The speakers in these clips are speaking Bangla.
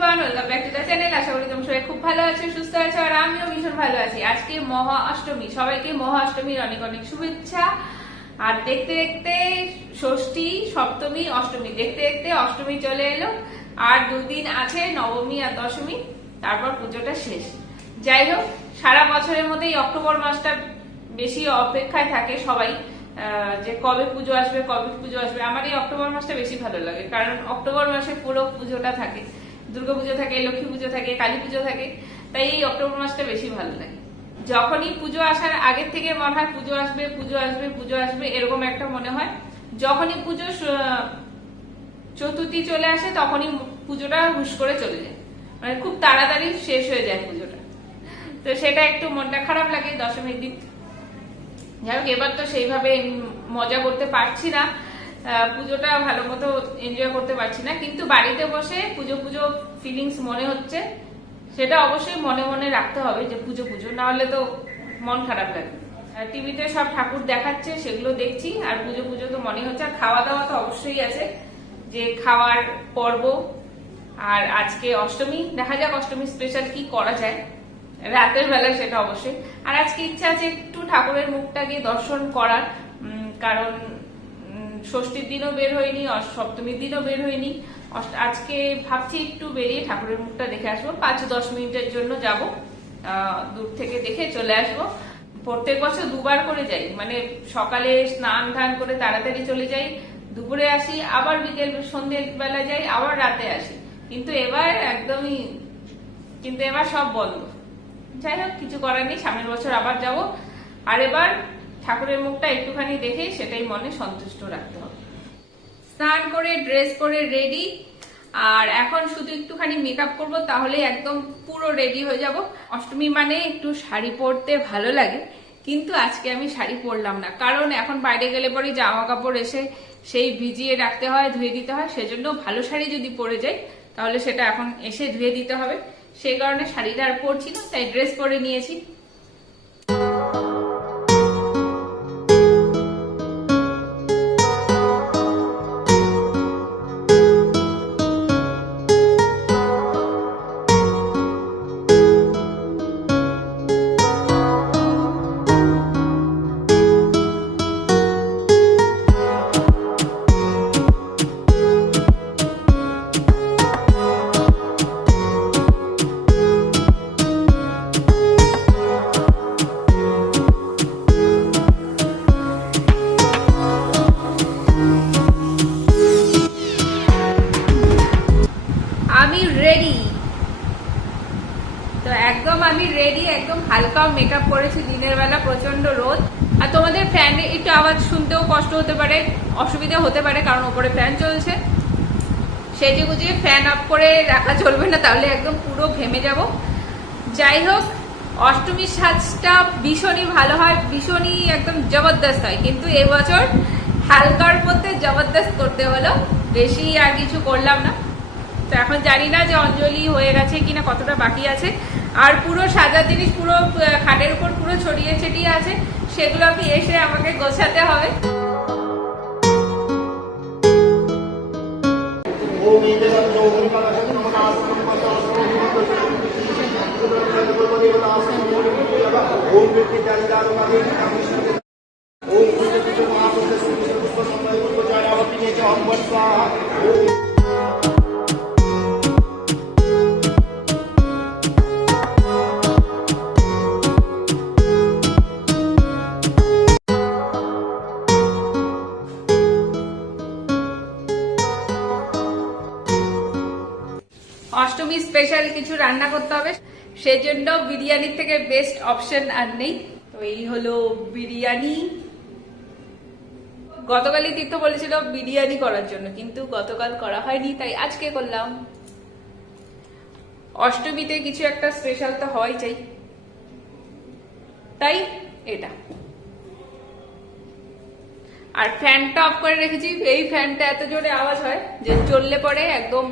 Everyone, welcome back to the channel. আশা করি তোমরা সবাই খুব ভালো আছো, সুস্থ আছো, আর আমিও ভীষণ ভালো আছি। আজকে মহা অষ্টমী, সবাইকে মহা অষ্টমীর অনেক অনেক শুভেচ্ছা। আর দেখতে দেখতে ষষ্ঠী, সপ্তমী, অষ্টমী, দেখতে দেখতে অষ্টমী চলে এলো। আর দুদিন আছে, নবমী আর দশমী, তারপর পুজোটা শেষ। যাই হোক, সারা বছরের মধ্যে এই অক্টোবর মাসটা বেশি অপেক্ষায় থাকে সবাই, যে কবে পুজো আসবে কবে পুজো আসবে। আমার এই অক্টোবর মাসটা বেশি ভালো লাগে, কারণ অক্টোবর মাসে পুরো পুজোটা থাকে, দুর্গা পুজো থাকে, লক্ষ্মী পুজো থাকে, কালী পুজো থাকে, তাই এই অক্টোবর মাসটা বেশি ভালো লাগে। যখনই পুজো আসার আগের থেকে মনে হয় পুজো আসবে পুজো আসবে পুজো আসবে, এরকম একটা মনে হয়। যখনই পুজো চতুর্থী চলে আসে তখনই পুজোটা হুশ করে চলে যায়, মানে খুব তাড়াতাড়ি শেষ হয়ে যায় পুজোটা। তো সেটা একটু মনটা খারাপ লাগে দশমীর দিন। যাই হোক, এবার তো সেইভাবে মজা করতে পারছি না, পুজোটা ভালো মতো এনজয় করতে পারছি না, কিন্তু বাড়িতে বসে পুজো পুজো ফিলিংস মনে হচ্ছে। সেটা অবশ্যই মনে মনে রাখতে হবে যে পুজো পুজো, না হলে তো মন খারাপ লাগে। টিভিতে সব ঠাকুর দেখাচ্ছে, সেগুলো দেখছি, আর পুজো পুজো তো মনে হচ্ছে। আর খাওয়া দাওয়া তো অবশ্যই আছে, যে খাওয়ার পর্ব। আর আজকে অষ্টমী, দেখা যাক অষ্টমী স্পেশাল কি করা যায় রাতের বেলায়, সেটা অবশ্যই। আর আজকে ইচ্ছা আছে একটু ঠাকুরের মুখটাকে দর্শন করার, কারণ ষষ্ঠীর দিনও বের হয়নি, সপ্তমীর দিনও বের হয়নি। আজকে ভাবছি একটু বেরিয়ে ঠাকুরের মুখটা দেখে আসবো, 5-10 মিনিটের জন্য যাব, দূর থেকে দেখে চলে আসবো। প্রত্যেক বছর দুবার করে যাই, মানে সকালে স্নান ধান করে তাড়াতাড়ি চলে যাই, দুপুরে আসি, আবার বিকেল সন্ধ্যের বেলা যাই, আবার রাতে আসি। কিন্তু এবার সব বন্ধ। যাই হোক, কিছু করার নেই, সামনের বছর আবার যাব। আর এবার ঠাকুরের মুখটা একটুখানি দেখে সেটাই মনে সন্তুষ্ট রাখতে হবে। স্নান করে ড্রেস পরে রেডি, আর এখন শুধু একটুখানি মেকআপ করব, তাহলে একদম পুরো রেডি হয়ে যাব। অষ্টমী মানে একটু শাড়ি পরতে ভালো লাগে, কিন্তু আজকে আমি শাড়ি পরলাম না, কারণ এখন বাইরে গেলে পরে জামা কাপড় এসে সেই ভিজিয়ে রাখতে হয়, ধুয়ে দিতে হয়। সেজন্য ভালো শাড়ি যদি পরে যাই তাহলে সেটা এখন এসে ধুয়ে দিতে হবে, সেই কারণে শাড়িটা আর পরছি না, তাই ড্রেস পরে নিয়েছি। আমি রেডি, তো আমি রেডি, একদম হালকা মেকআপ করেছি। দিনের বেলা প্রচন্ড রোদ, আর তোমাদের ফ্যানে একটু আওয়াজ শুনতেও কষ্ট হতে পারে, অসুবিধা হতে পারে, কারণ ওপরে ফ্যান চলছে। সেজে গুজিয়ে ফ্যান অফ করে রাখা চলবে না, তাহলে একদম পুরো ঘেমে যাব। যাই হোক, অষ্টমীর সাজটা ভীষণই ভালো হয়, ভীষণই একদম জবরদস্ত হয়, কিন্তু এবছর হালকার মধ্যে জবরদস্ত করতে হলো, বেশি আর কিছু করলাম না। তো এখন জানি না যে অঞ্জলি হয়ে গেছে কিনা, কতটা বাকি আছে। আর পুরো সাজার জিনিস পুরো খাটের উপর পুরো ছড়িয়ে ছিটিয়ে আছে, সেগুলো আমি এসে আমাকে গোছাতে হবে। অষ্টমী স্পেশাল কিছু রান্না করতে হবে, সেজন্য বিরিয়ানির থেকে বেস্ট অপশন আর নেই। তো এই হলো বিরিয়ানি। গতকালই তীর্থ বলেছিল বিরিয়ানি করার জন্য, কিন্তু গতকাল করা হয়নি, তাই আজকে করলাম। অষ্টমীতে কিছু একটা স্পেশাল তো হওয়াই চাই, তাই এটা। আর ফ্যানটা অফ করে রেখেছি, এই ফ্যানটা এত জোরে আওয়াজ হয় যে চললে পরে একদম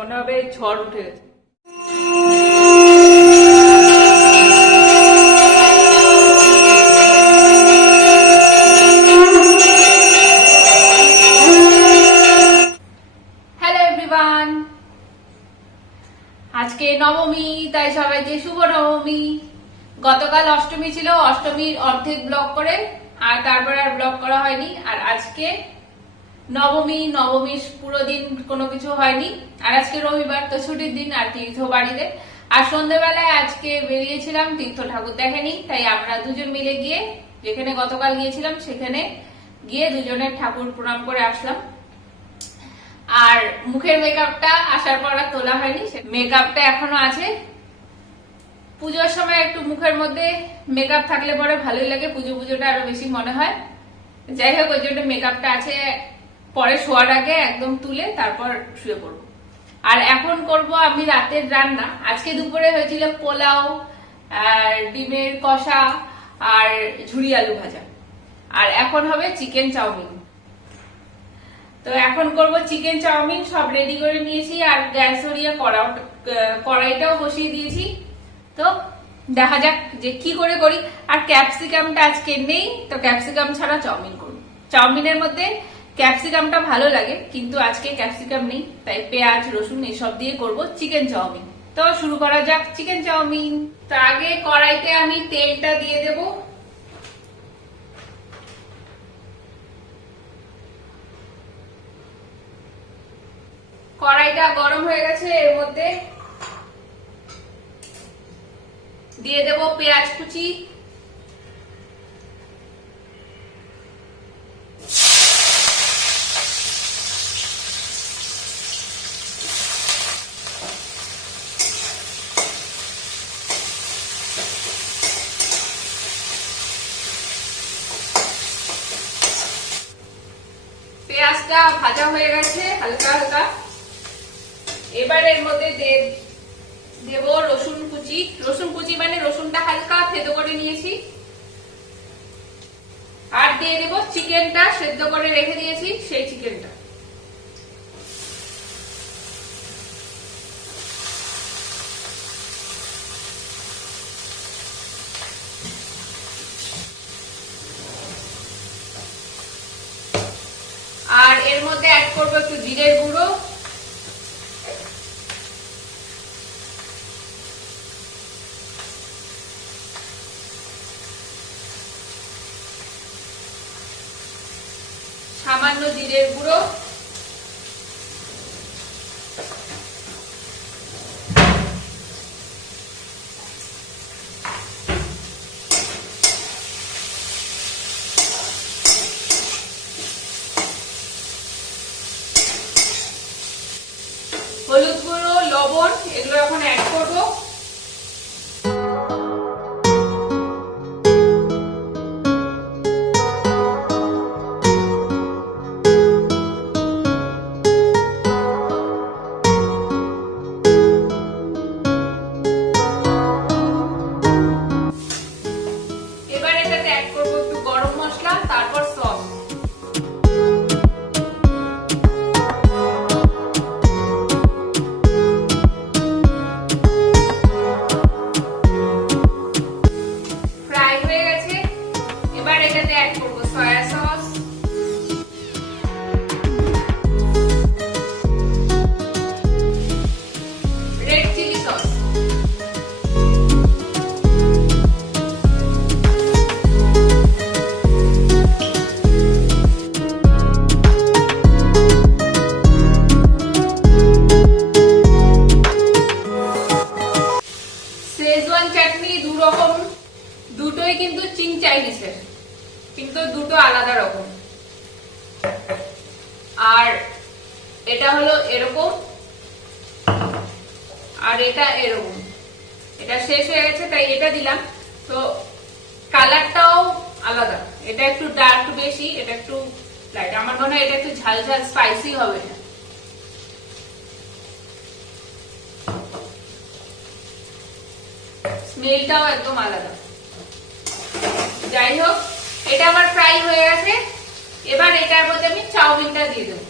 মনে হবে ঝড় উঠে গেছে। আজকে নবমী, তাই সবাইকে শুভ নবমী। গতকাল অষ্টমী ছিল, অষ্টমীর অর্ধেক ব্লগ করে আর তারপরে আর ব্লগ করা হয়নি। আর আজকে নবমী, নবমীর পুরো দিন কোনো কিছু হয়নি। আর আজকে রবিবার, তো ছুটির দিন আর তীর্থ বাড়িতে। আর সন্ধ্যেবেলায় আজকে বেরিয়েছিলাম, তীর্থ ঠাকুর দেখেনি, তাই আমরা দুজন মিলে গিয়ে, যেখানে গতকাল গিয়েছিলাম সেখানে গিয়ে দুজনের ঠাকুর প্রণাম করে আসলাম। আর মুখের মেকআপটা আসার পর আর তোলা হয়নি, মেকআপটা এখনো আছে। পুজোর সময় একটু মুখের মধ্যে মেকআপ থাকলে পরে ভালোই লাগে, পুজোটা আরো বেশি মনে হয়। যাই হোক, ওই জন্য মেকআপটা আছে, পরে শোয়ার আগে একদম তুলে তারপর শুয়ে পড়বো। আর এখন করব আমি রাতের রান্না। আজকে দুপুরে হয়েছিল পোলাও আর ডিমের কষা আর ঝুরি আলু ভাজা, আর এখন হবে চিকেন চাউমিন। তো এখন করব চিকেন চাউমিন, সব রেডি করে নিয়েছি আর গ্যাস সরিয়ে কড়াইটাও বসিয়ে দিয়েছি। তো দেখা যাক যে কি করে করি। আর ক্যাপসিকামটা আজকে নেই, তো ক্যাপসিকাম ছাড়া চাউমিন করব। চাউমিনের মধ্যে ক্যাপসিকামটা ভালো লাগে, কিন্তু আজকে ক্যাপসিকাম নেই, তাই পেঁয়াজ রসুন এসব দিয়ে করব চিকেন চাউমিন। তো শুরু করা যাক চিকেন চাউমিন। তো আগে কড়াইতে আমি তেলটা দিয়ে দেব। কড়াইটা গরম হয়ে গেছে, এর মধ্যে দিয়ে দেব পেঁয়াজ কুচি, পেঁয়াজটা ভাজা হয়ে গেছে হালকা হালকা। এবার এর মধ্যে দেব রসুন কুচি। রসুন কুচি মানে রসুনটা হালকা থেতো করে নিয়েছি। আর দিয়ে দেব চিকেনটা সেদ্ধ করে রেখে দিয়েছি, সেই চিকেনটা। আর এর মধ্যে অ্যাড করবো একটু জিরের গুঁড়ো, সামান্য জিরের গুঁড়ো, হলুদ গুঁড়ো, লবণ, এগুলো এখন অ্যাড করবো। এবার এটাতে অ্যাড করবো একটু গরম মশলা, তারপর সস। ফ্রাই হয়ে গেছে, এবার এটাতে অ্যাড করবো soya sauce, red chilli sauce, schezwan চাটনি। দুটোই কিন্তু চিং চাইনিজের, কিন্তু দুটো আলাদা রকম। আর এটা হলো এরকম, আর এটা এরকম। এটা শেষ হয়ে গেছে তাই এটা দিলাম। তো কালারটাও আলাদা, এটা একটু ডার্ক বেশি, এটা একটু লাইট। আমার মনে হয় এটা একটু ঝাল ঝাল স্পাইসি হবে। স্মেলটাও একদম আলাদা। যাই হোক, এটা আমার ফ্রাই হয়ে গেছে। এবার এটার মধ্যে আমি চাউমিনটা দিয়ে দেবো।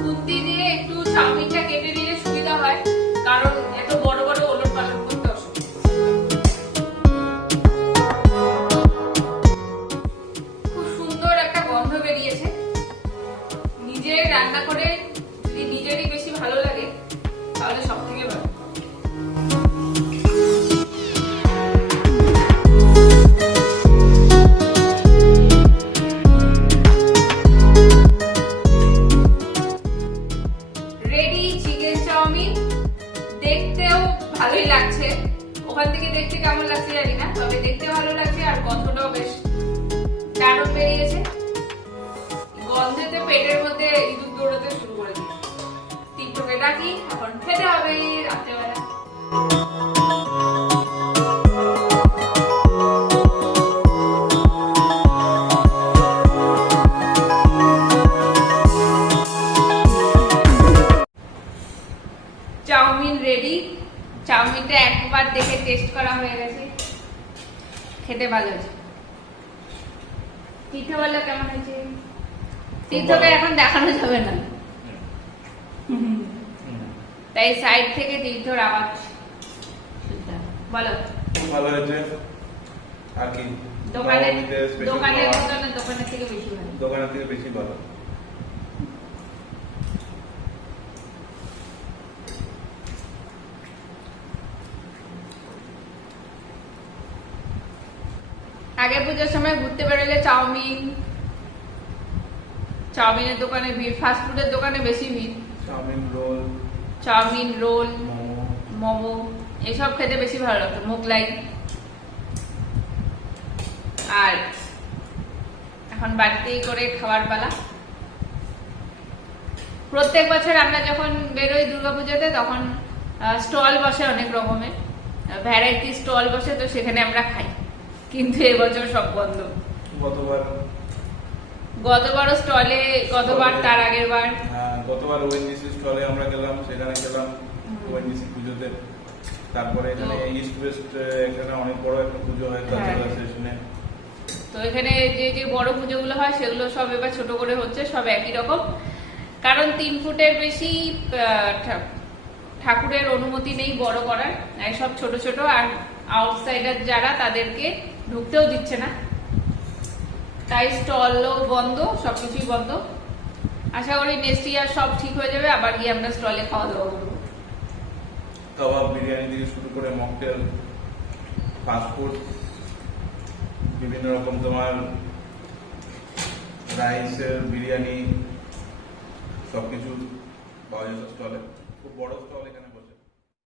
খুন্তি দিয়ে একটু চাউমিনটা কেটে নিলে সুবিধা হয়, তাহলে সব থেকে ভালো। রেডি চিকেন চাউমিন, দেখতেও ভালোই লাগছে, ওখান থেকে দেখতে কেমন লাগছে জানি না, তবে দেখতে ভালো লাগছে আর গন্ধটাও বেশ দারুণ বেরিয়েছে। গন্ধেতে পেটের মধ্যে ইঁদুর দৌড়াতে শুরু করে দিয়েছে। টিকটকে ডাকি, এখন খেতে হবে রাত্রেবেলা। চাউমিন রেডি, চাউমিনটা একবার দেখে টেস্ট করা হয়ে গেছে, খেতে ভালো হয়েছে। তীর্থবেলা কেমন হয়েছে? তীর্থকে এখন দেখানো যাবে না, তাই সাইড থেকে তীর্থর আওয়াজ বলো। ভালো হয়েছে আর কি, দোকানের থেকে বেশি ভালো, দোকানের থেকে বেশি ভালো। আগের পুজোর সময় ঘুরতে বেরোলে চাউমিনের দোকানে ভিড়, ফাস্ট ফুডের দোকানে বেশি ভিড়। চাউমিন রোল মোমো এসব খেতে বেশি ভালো লাগতো, মোগলাই। আর এখন বাড়িতেই করে খাবার পালা। প্রত্যেক বছর আমরা যখন বেরোই দুর্গাপুজোতে তখন স্টল বসে অনেক রকমের, ভ্যারাইটি স্টল বসে, তো সেখানে আমরা খাই, কিন্তু এবছর সব বন্ধ। গতবারও স্টলে, গতবার তার আগের বার, গতবার ওএনজিসি স্টলে আমরা গেলাম, সেখানে গেলাম ওএনজিসি পুজোতে। তারপরে এখানে ইস্ট ওয়েস্ট, এখানে অনেক বড় একটা পুজো হয় কালচারাল সেশনে। তো এখানে যে যে বড় পুজোগুলো হয় সেগুলো সব এবার ছোট করে হচ্ছে, সব একই রকম, কারণ 3 ফুটের বেশি ঠাকুরের অনুমতি নেই বড় করার, সব ছোট ছোট। আর আউটসাইডার যারা তাদেরকে ঢুকতেও দিচ্ছে না, তাই স্টলও বন্ধ, সবকিছুই বন্ধ। আশা করি নেক্সট ইয়ার সব ঠিক হয়ে যাবে, আবার গিয়ে আমরা স্টলে খাওয়া দাওয়া করবো। কাবাব, বিরিয়ানি থেকে শুরু করে মকটেল, ফাস্টফুড, বিভিন্ন রকম তোমার রাইসের বিরিয়ানি সবকিছু পাওয়া যেত স্টলে। খুব বড় স্টল।